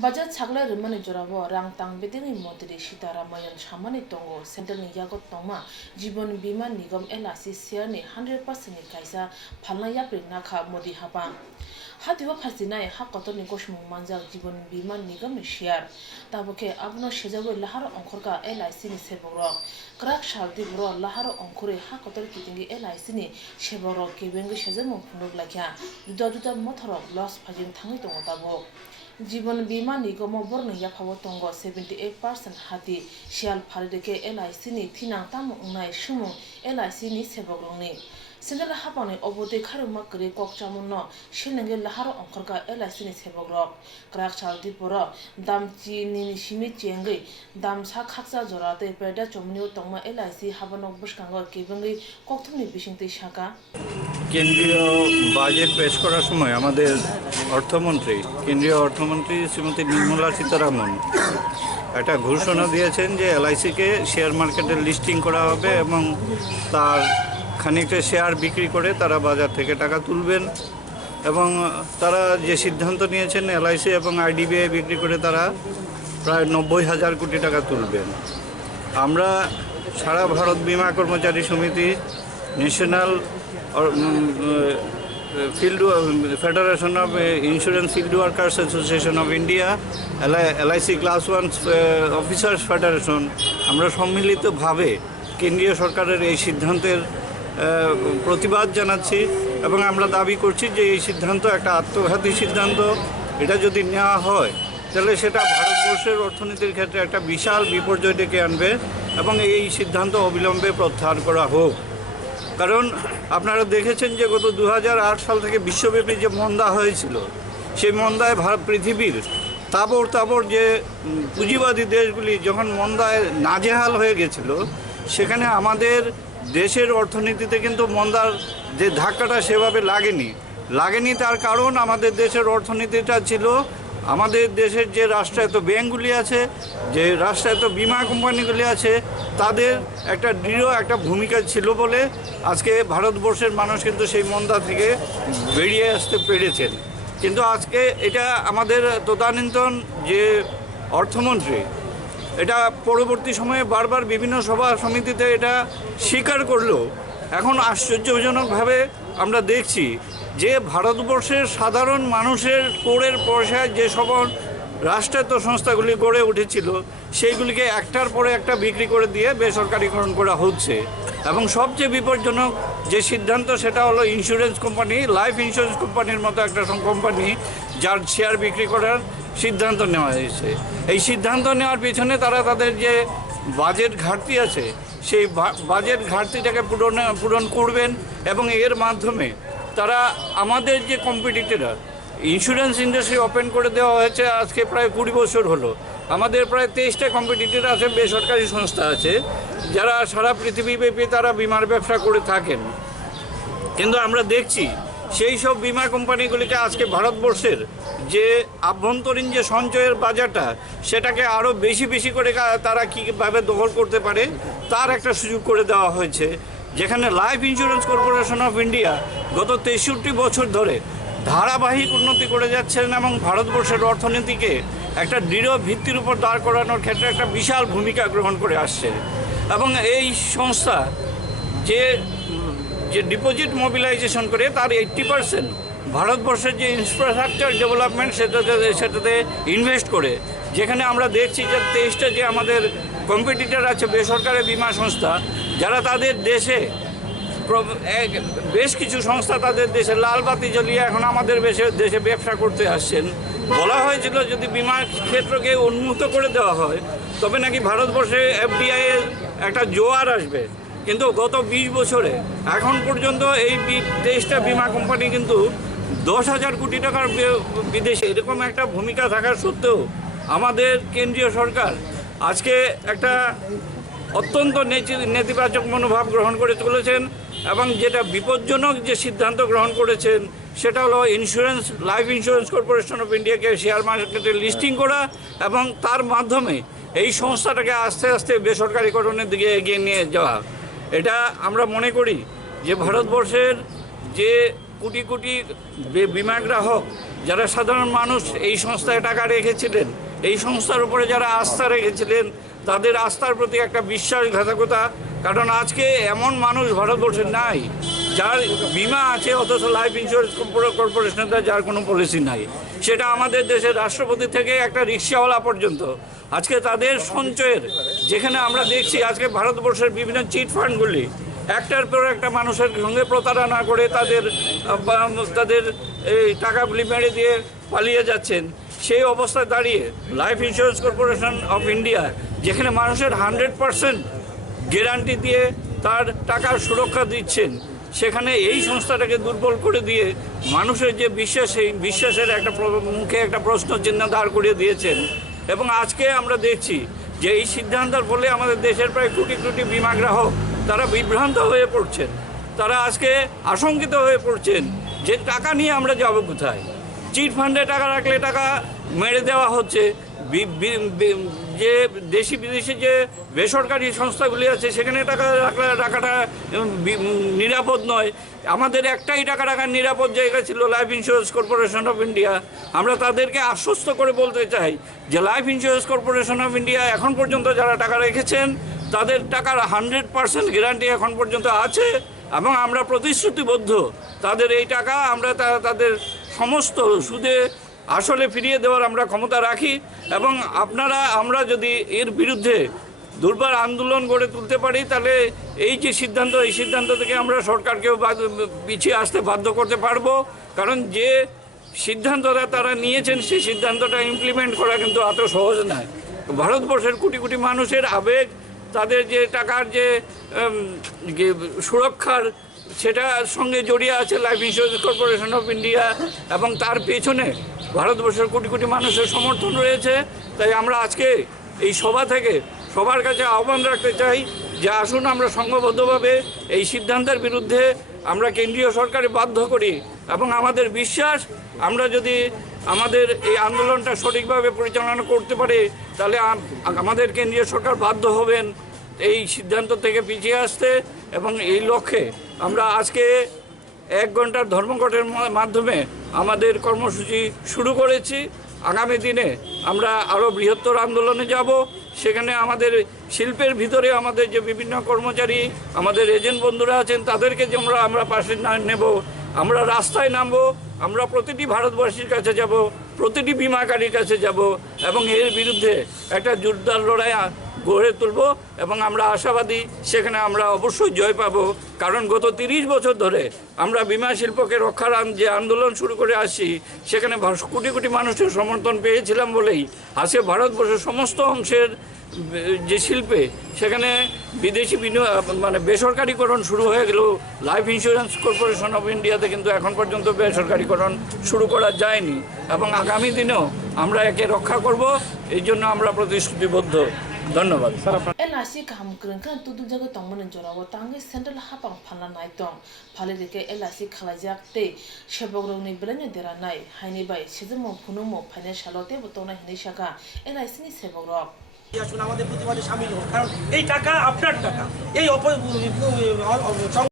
Budget Sagla Rimani Jorabo, Rang Tang Bedini Motri Sitaramayan Shamani Tongo, Central Yagot Toma, Jibon Bima Nigam LIC Siani 100% Kaisa, Palaya Naka Modi Hapa. Hatiwa Pasina, Hakoto Nikosh Manzal Jibon Bima Nigam Shiar, Taboke Abno Shezawe Laharo Onkorka LIC Seboro, Crack Shaldi Bro Laharo Onkure Hakoto Kitingi LIC Sheboro, Kibengi Shezemo Punuglakia, Duda Motoro, Lost Pajin Tangitongo Tabo. Jibon Bima Nigomo Borno Yapawo Tongo 78% Hati Shial Parideke LIC ni Tinang Tamu Unai Shumu LIC ni Sebogroni. Sendela Hapani Obote Karuma Gre Kokchamuno Shilenge Laharo Onkorka LIC ni Sebogrok Krak Chal Diporo Dam Chi Nini Shimi Chiengi Dam Sa Kaksa Zorate Perda Chomnio Tongma LIC Habanok Bushkango Kibengi Koktumni Bishingti Shaka কেন্দ্রীয় budget পেশ করার সময় আমাদের কেন্দ্রীয় অর্থমন্ত্রী শ্রীমতী নির্মলা সীতারামন একটা ঘোষণা দিয়েছেন যে এলআইসিকে শেয়ার মার্কেটে লিস্টিং করা হবে এবং তার খানিকটা শেয়ার বিক্রি করে তারা বাজার থেকে টাকা তুলবেন এবং তারা যে সিদ্ধান্ত নিয়েছেন এলআইসি এবং আইডিবিআই বিক্রি করে তারা প্রায় 90,000 কোটি টাকা তুলবেন। আমরা সারা ভারত বীমা কর্মচারী সমিতি national Federation of Insurance Field Workers Association of India, LIC Class 1 Officers Federation, আমরা সম্মিলিতভাবে কেন্দ্রীয় সরকারের এই সিদ্ধান্তের প্রতিবাদ জানাচ্ছি এবং আমরা দাবি করছি যে এই সিদ্ধান্ত একটা আত্মঘাতী সিদ্ধান্ত। এটা যদি নেওয়া হয় তাহলে সেটা ভারতবর্ষের অর্থনীতির ক্ষেত্রে একটা বিশাল বিপর্যয় ডেকে আনবে এবং এই সিদ্ধান্ত অবিলম্বে প্রত্যাহার করা হোক। কারণ আপনারা দেখেছেন যে গত 2008 সাল থেকে বিশ্বব্যাপী যে মন্দা হয়েছিল সেই মন্দায় পৃথিবীর তাবর যে পুঁজিবাদী দেশগুলি যখন মন্দায় নাজেহাল হয়ে গেছিল সেখানে আমাদের দেশের অর্থনীতিতে কিন্তু মন্দার যে ধাক্কাটা সেভাবে লাগেনি। তার কারণ আমাদের দেশের অর্থনীতিটা ছিল আমাদের দেশের যে রাষ্ট্রায়ত্ত ব্যাংকগুলি আছে, যে রাষ্ট্রায়ত্ত বীমা কোম্পানিগুলি আছে, তাদের একটা দৃঢ় একটা ভূমিকা ছিল বলে আজকে ভারতবর্ষের মানুষ কিন্তু সেই মন্দা থেকে বেরিয়ে আসতে পেরেছেন। কিন্তু আজকে এটা আমাদের তদানীন্তন যে অর্থমন্ত্রী এটা পরবর্তী সময়ে বারবার বিভিন্ন সভা সমিতিতে এটা স্বীকার করলেও এখন আশ্চর্যজনকভাবে আমরা দেখছি যে ভারতবর্ষের সাধারণ মানুষের করের পয়সায় যে সকল রাষ্ট্রায়ত্ত সংস্থাগুলি গড়ে উঠেছিল সেইগুলিকে একটার পরে একটা বিক্রি করে দিয়ে বেসরকারিকরণ করা হচ্ছে। এবং সবচেয়ে বিপজ্জনক যে সিদ্ধান্ত সেটা হলো ইন্স্যুরেন্স কোম্পানি, লাইফ ইন্স্যুরেন্স কোম্পানির মতো একটা কোম্পানি যার শেয়ার বিক্রি করার সিদ্ধান্ত নেওয়া হয়েছে। এই সিদ্ধান্ত নেওয়ার পিছনে তারা তাদের যে বাজেট ঘাটতি আছে সেই বাজেট ঘাটতিটাকে পূরণ করবেন এবং এর মাধ্যমে তারা আমাদের যে কম্পিটিটর ইন্স্যুরেন্স ইন্ডাস্ট্রি ওপেন করে দেওয়া হয়েছে আজকে প্রায় 20 বছর হলো। আমাদের প্রায় 23টা কম্পিটিটর আছে, বেসরকারি সংস্থা আছে যারা সারা পৃথিবীব্যাপী তারা বিমার ব্যবসা করে থাকেন। কিন্তু আমরা দেখছি সেই সব বিমা কোম্পানিগুলিকে আজকে ভারতবর্ষের যে আভ্যন্তরীণ যে সঞ্চয়ের বাজারটা সেটাকে আরও বেশি করে তারা কীভাবে দখল করতে পারে তার একটা সুযোগ করে দেওয়া হয়েছে। যেখানে life insurance corporation of India গত 63 বছর ধরে ধারাবাহিক উন্নতি করে যাচ্ছেন এবং ভারতবর্ষের অর্থনীতিকে একটা দৃঢ় ভিত্তির উপর দাঁড় করানোর ক্ষেত্রে একটা বিশাল ভূমিকা গ্রহণ করে আসছে। এবং এই সংস্থা যে ডিপোজিট মোবিলাইজেশন করে তার 80% ভারতবর্ষের যে ইনফ্রাস্ট্রাকচার ডেভেলপমেন্ট সেটাতে ইনভেস্ট করে। যেখানে আমরা দেখছি যে 23টা যে আমাদের কম্পিটিটর আছে বেসরকারি বীমা সংস্থা যারা তাদের দেশে বেশ কিছু সংস্থা তাদের দেশে লাল বাতি জ্বলিয়ে এখন আমাদের দেশে ব্যবসা করতে আসছেন। বলা হয়েছিল যদি বীমা ক্ষেত্রকে উন্মুক্ত করে দেওয়া হয় তবে নাকি ভারতবর্ষে এফডিআই এর একটা জোয়ার আসবে। কিন্তু গত 20 বছরে এখন পর্যন্ত এই 23টা বীমা কোম্পানি কিন্তু 10,000 কোটি টাকার বিদেশে এরকম একটা ভূমিকা থাকার সত্ত্বেও আমাদের কেন্দ্রীয় সরকার আজকে একটা অত্যন্ত নেতিবাচক মনোভাব গ্রহণ করে চলেছেন এবং যেটা বিপজ্জনক যে সিদ্ধান্ত গ্রহণ করেছেন সেটা হলো লাইফ ইন্স্যুরেন্স কর্পোরেশন অফ ইন্ডিয়াকে শেয়ার মার্কেটে লিস্টিং করা এবং তার মাধ্যমে এই সংস্থাটাকে আস্তে আস্তে বেসরকারিকরণের দিকে এগিয়ে নিয়ে যাওয়া। এটা আমরা মনে করি যে ভারতবর্ষের যে কোটি কোটি বিমা গ্রাহক যারা সাধারণ মানুষ এই সংস্থায় টাকা রেখেছিলেন, এই সংস্থার উপরে যারা আস্থা রেখেছিলেন, তাদের আস্থার প্রতি একটা বিশ্বাসঘাতকতা। কারণ আজকে এমন মানুষ ভারতবর্ষে নাই যার বিমা আছে অথচ লাইফ ইন্স্যুরেন্স কর্পোরেশনের যার কোনো পলিসি নাই। সেটা আমাদের দেশের রাষ্ট্রপতি থেকে একটা রিক্সাওয়ালা পর্যন্ত। আজকে তাদের সঞ্চয়ের, যেখানে আমরা দেখছি আজকে ভারতবর্ষের বিভিন্ন চিট ফান্ডগুলি একটার পর একটা মানুষের সঙ্গে প্রতারণা করে তাদের এই টাকাগুলি মেরে দিয়ে পালিয়ে যাচ্ছেন। সেই অবস্থায় দাঁড়িয়ে life insurance corporation of India, যেখানে মানুষের 100% গ্যারান্টি দিয়ে তার টাকার সুরক্ষা দিচ্ছেন, সেখানে এই সংস্থাটাকে দুর্বল করে দিয়ে মানুষের যে বিশ্বাস, সেই বিশ্বাসের মুখে একটা প্রশ্ন চিহ্ন দাঁড় করিয়ে দিয়েছেন। এবং আজকে আমরা দেখছি যে এই সিদ্ধান্তের ফলে আমাদের দেশের প্রায় কোটি কোটি বিমা গ্রাহক তারা বিভ্রান্ত হয়ে পড়ছেন। তারা আজকে আশঙ্কিত হয়ে পড়ছেন যে টাকা নিয়ে আমরা যাব কোথায়। চিট ফান্ডে টাকা রাখলে টাকা মেরে দেওয়া হচ্ছে। যে দেশি বিদেশি যে বেসরকারি সংস্থাগুলি আছে সেখানে টাকা রাখাটা নিরাপদ নয়। আমাদের একটাই টাকা রাখার নিরাপদ জায়গা ছিল life insurance corporation of India. আমরা তাদেরকে আশ্বস্ত করে বলতে চাই যে life insurance corporation of India এখন পর্যন্ত যারা টাকা রেখেছেন তাদের টাকার 100% গ্যারান্টি এখন পর্যন্ত আছে এবং আমরা প্রতিশ্রুতিবদ্ধ তাদের এই টাকা আমরা তাদের সমস্ত সুদে আসলে ফিরিয়ে দেওয়ার আমরা ক্ষমতা রাখি। এবং আমরা যদি এর বিরুদ্ধে দুর্বার আন্দোলন গড়ে তুলতে পারি, তাহলে এই যে সিদ্ধান্ত, এই সিদ্ধান্ত থেকে আমরা সরকারকেও পিছিয়ে আসতে বাধ্য করতে পারবো। কারণ যে সিদ্ধান্তটা তারা নিয়েছেন সেই সিদ্ধান্তটা ইমপ্লিমেন্ট করা কিন্তু এত সহজ নয়। ভারতবর্ষের কোটি কোটি মানুষের আবেগ, তাদের যে টাকার যে সুরক্ষার, সেটার সঙ্গে জড়িয়ে আছে life insurance corporation of India এবং তার পেছনে ভারতবর্ষের কোটি কোটি মানুষের সমর্থন রয়েছে। তাই আমরা আজকে এই সভা থেকে সবার কাছে আহ্বান রাখতে চাই যে আসুন আমরা সংঘবদ্ধভাবে এই সিদ্ধান্তের বিরুদ্ধে আমরা কেন্দ্রীয় সরকারে বাধ্য করি। এবং আমাদের বিশ্বাস, আমরা যদি আমাদের এই আন্দোলনটা সঠিকভাবে পরিচালনা করতে পারে, তাহলে আমাদের কেন্দ্রীয় সরকার বাধ্য হবেন এই সিদ্ধান্ত থেকে পিছিয়ে আসতে। এবং এই লক্ষ্যে আমরা আজকে 1 ঘন্টার ধর্মঘটের মাধ্যমে আমাদের কর্মসূচি শুরু করেছি। আগামী দিনে আমরা আরও বৃহত্তর আন্দোলনে যাব। সেখানে আমাদের শিল্পের ভিতরে আমাদের যে বিভিন্ন কর্মচারী, আমাদের এজেন্ট বন্ধুরা আছেন, তাদেরকে যে আমরা পাশে নেব, আমরা রাস্তায় নামবো, আমরা প্রতিটি ভারতবাসীর কাছে যাব, প্রতিটি বিমাকারীর কাছে যাব এবং এর বিরুদ্ধে একটা জোরদার লড়াই গড়ে তুলব। এবং আমরা আশাবাদী সেখানে আমরা অবশ্যই জয় পাব। কারণ গত 30 বছর ধরে আমরা বিমা শিল্পকে রক্ষার যে আন্দোলন শুরু করে আসছি, সেখানে কোটি কোটি মানুষের সমর্থন পেয়েছিলাম বলেই আজকে ভারতবর্ষের সমস্ত অংশের যে শিল্পে সেখানে বিদেশি বেসরকারিকরণ শুরু হয়ে গেল। লাইফ ইন্স্যুরেন্স কর্পোরেশন অফ ইন্ডিয়াতে কিন্তু এখন পর্যন্ত বেসরকারিকরণ শুরু করা যায়নি এবং আগামী দিনেও আমরা একে রক্ষা করব। এই জন্য আমরা প্রতিশ্রুতিবদ্ধ। ধন্যবাদ। LIC kaham krengkan tudu jaga tongmani jorawo tangi central hapang phala nai tong phale deke LIC khalajak te shebogrongni belani dera nai haini bai sejemo phunumo financial te botona hini shaka LIC ni sebogrok আসুন আমাদের প্রতিবাদে শামিল হন, কারণ এই টাকা আপনার টাকা। এই